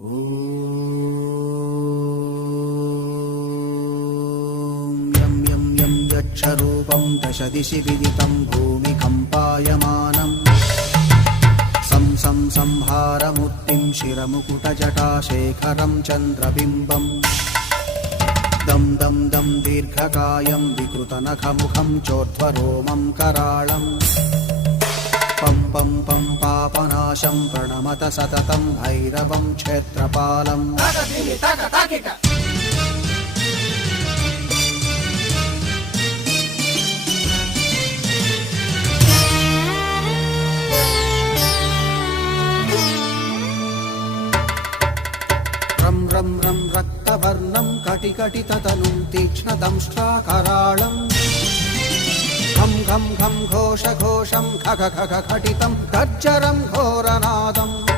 यं यं यं यक्षरूपं दशदिशि विदितं भूमिकम्पायमानम् संहारमूर्तिं शिरमुकुटजटाशेखरं चन्द्रबिम्बम् दं दं दं दीर्घकायं विकृतनखमुखं चोर्ध्वरोमं कराळम् पं पं पं पापनाशं प्रणमत सततं भैरवं क्षेत्रपालम् रं रं रं रक्तवर्णं कटिकटिततनुं तीक्ष्णदंष्ट्राकराळम् घं घं घं घोषघोषं खग खग खटितं गर्जरं घोरनादम्